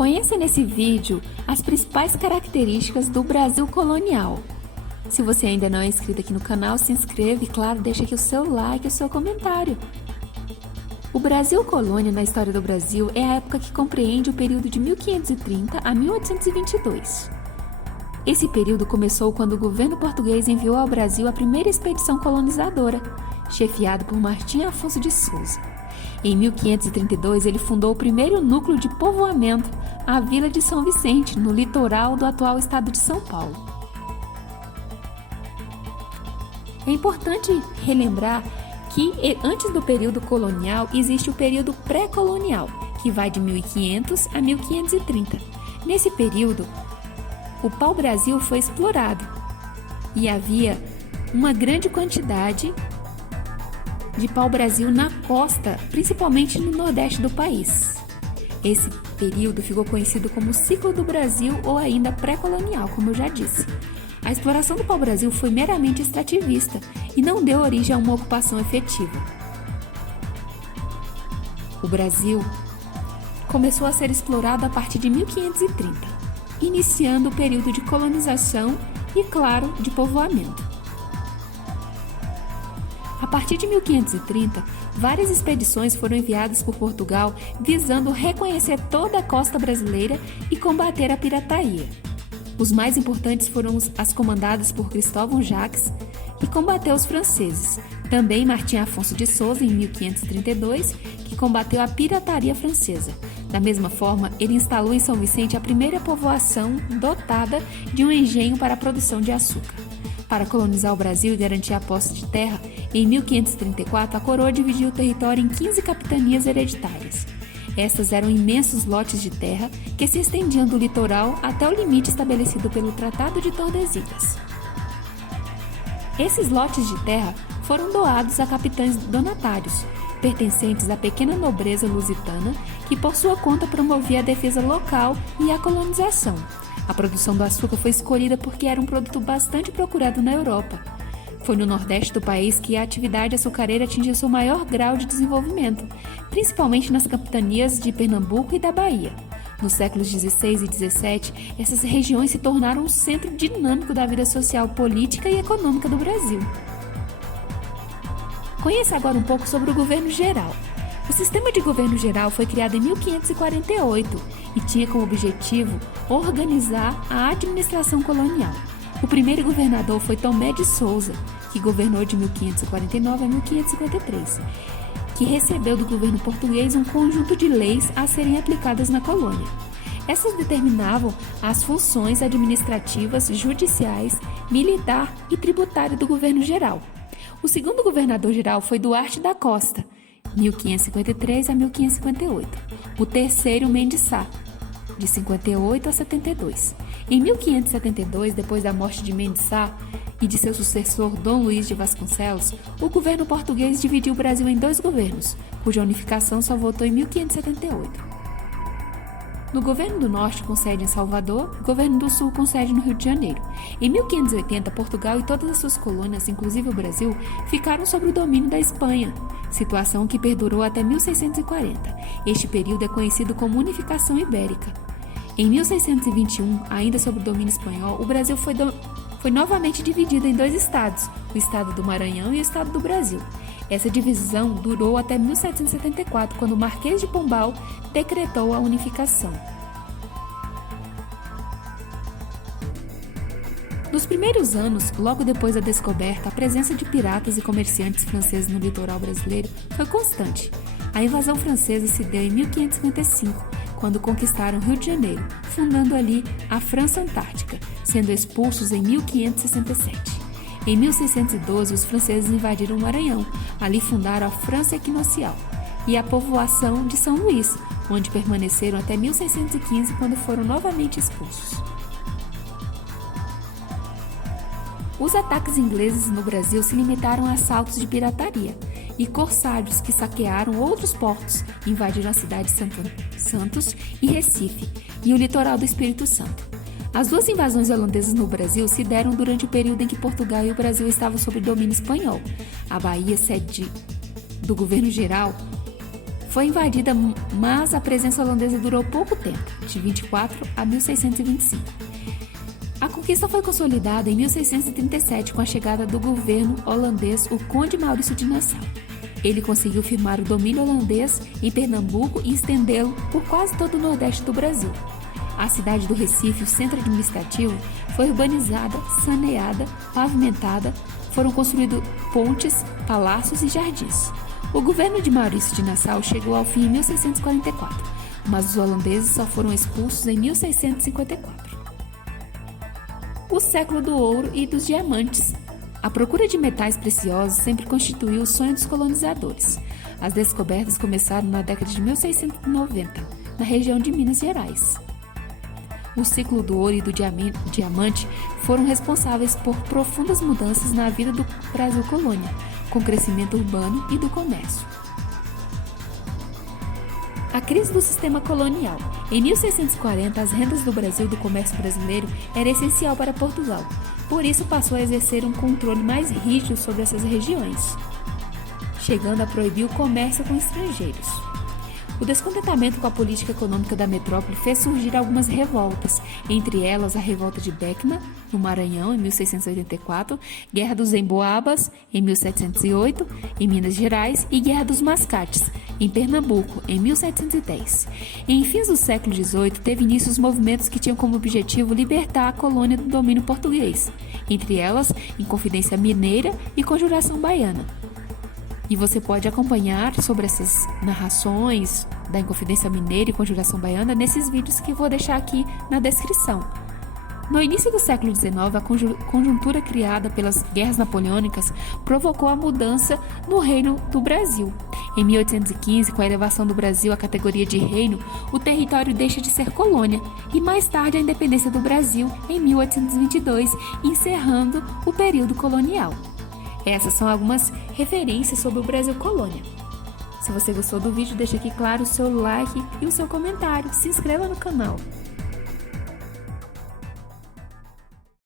Conheça nesse vídeo as principais características do Brasil colonial. Se você ainda não é inscrito aqui no canal, se inscreva e, claro, deixa aqui o seu like e o seu comentário. O Brasil colônia na história do Brasil é a época que compreende o período de 1530 a 1822. Esse período começou quando o governo português enviou ao Brasil a primeira expedição colonizadora, chefiado por Martim Afonso de Souza. Em 1532, ele fundou o primeiro núcleo de povoamento, a Vila de São Vicente, no litoral do atual estado de São Paulo. É importante relembrar que antes do período colonial existe o período pré-colonial, que vai de 1500 a 1530. Nesse período, o pau-brasil foi explorado e havia uma grande quantidade de pau-brasil na costa, principalmente no nordeste do país. Esse período ficou conhecido como ciclo do Brasil ou ainda pré-colonial, como eu já disse. A exploração do pau-brasil foi meramente extrativista e não deu origem a uma ocupação efetiva. O Brasil começou a ser explorado a partir de 1530, iniciando o período de colonização e, claro, de povoamento. A partir de 1530, várias expedições foram enviadas por Portugal visando reconhecer toda a costa brasileira e combater a pirataria. Os mais importantes foram as comandadas por Cristóvão Jacques, que combateu os franceses. Também Martim Afonso de Souza, em 1532, que combateu a pirataria francesa. Da mesma forma, ele instalou em São Vicente a primeira povoação dotada de um engenho para a produção de açúcar. Para colonizar o Brasil e garantir a posse de terra, em 1534 a coroa dividiu o território em 15 capitanias hereditárias. Estas eram imensos lotes de terra que se estendiam do litoral até o limite estabelecido pelo Tratado de Tordesilhas. Esses lotes de terra foram doados a capitães donatários, pertencentes à pequena nobreza lusitana, que por sua conta promovia a defesa local e a colonização. A produção do açúcar foi escolhida porque era um produto bastante procurado na Europa. Foi no nordeste do país que a atividade açucareira atingiu seu maior grau de desenvolvimento, principalmente nas capitanias de Pernambuco e da Bahia. Nos séculos XVI e XVII, essas regiões se tornaram um centro dinâmico da vida social, política e econômica do Brasil. Conheça agora um pouco sobre o governo geral. O sistema de governo geral foi criado em 1548 e tinha como objetivo organizar a administração colonial. O primeiro governador foi Tomé de Souza, que governou de 1549 a 1553, que recebeu do governo português um conjunto de leis a serem aplicadas na colônia. Essas determinavam as funções administrativas, judiciais, militar e tributária do governo geral. O segundo governador-geral foi Duarte da Costa, 1553 a 1558. O terceiro, Mendes Sá, de 58 a 72. Em 1572, depois da morte de Mendes Sá e de seu sucessor Dom Luís de Vasconcelos, o governo português dividiu o Brasil em dois governos, cuja unificação só voltou em 1578. No governo do Norte, com sede em Salvador, o governo do Sul, com sede no Rio de Janeiro. Em 1580, Portugal e todas as suas colônias, inclusive o Brasil, ficaram sob o domínio da Espanha, situação que perdurou até 1640. Este período é conhecido como Unificação Ibérica. Em 1621, ainda sob o domínio espanhol, o Brasil foi novamente dividido em dois estados, o estado do Maranhão e o estado do Brasil. Essa divisão durou até 1774, quando o Marquês de Pombal decretou a unificação. Nos primeiros anos, logo depois da descoberta, a presença de piratas e comerciantes franceses no litoral brasileiro foi constante. A invasão francesa se deu em 1555, quando conquistaram o Rio de Janeiro, fundando ali a França Antártica, sendo expulsos em 1567. Em 1612, os franceses invadiram o Maranhão. Ali fundaram a França Equinocial e a povoação de São Luís, onde permaneceram até 1615, quando foram novamente expulsos. Os ataques ingleses no Brasil se limitaram a assaltos de pirataria e corsários que saquearam outros portos, invadiram a cidade de Santos e Recife e o litoral do Espírito Santo. As duas invasões holandesas no Brasil se deram durante o período em que Portugal e o Brasil estavam sob domínio espanhol. A Bahia, sede do governo geral, foi invadida, mas a presença holandesa durou pouco tempo, de 24 a 1625. A conquista foi consolidada em 1637 com a chegada do governo holandês, o Conde Maurício de Nassau. Ele conseguiu firmar o domínio holandês em Pernambuco e estendê-lo por quase todo o nordeste do Brasil. A cidade do Recife, o centro administrativo, foi urbanizada, saneada, pavimentada, foram construídos pontes, palácios e jardins. O governo de Maurício de Nassau chegou ao fim em 1644, mas os holandeses só foram expulsos em 1654. O século do ouro e dos diamantes. A procura de metais preciosos sempre constituiu o sonho dos colonizadores. As descobertas começaram na década de 1690, na região de Minas Gerais. O ciclo do ouro e do diamante foram responsáveis por profundas mudanças na vida do Brasil colônia, com o crescimento urbano e do comércio. A crise do sistema colonial. Em 1640, as rendas do Brasil e do comércio brasileiro eram essencial para Portugal, por isso passou a exercer um controle mais rígido sobre essas regiões, chegando a proibir o comércio com estrangeiros. O descontentamento com a política econômica da metrópole fez surgir algumas revoltas, entre elas a Revolta de Beckman, no Maranhão, em 1684, Guerra dos Emboabas, em 1708, em Minas Gerais, e Guerra dos Mascates, em Pernambuco, em 1710. Em fins do século XVIII, teve início os movimentos que tinham como objetivo libertar a colônia do domínio português, entre elas Inconfidência Mineira e Conjuração Baiana. E você pode acompanhar sobre essas narrações da Inconfidência Mineira e Conjuração Baiana nesses vídeos que vou deixar aqui na descrição. No início do século XIX, a conjuntura criada pelas guerras napoleônicas provocou a mudança no Reino do Brasil. Em 1815, com a elevação do Brasil à categoria de reino, o território deixa de ser colônia, e mais tarde a independência do Brasil em 1822, encerrando o período colonial. Essas são algumas referências sobre o Brasil colônia. Se você gostou do vídeo, deixa aqui claro o seu like e o seu comentário. Se inscreva no canal.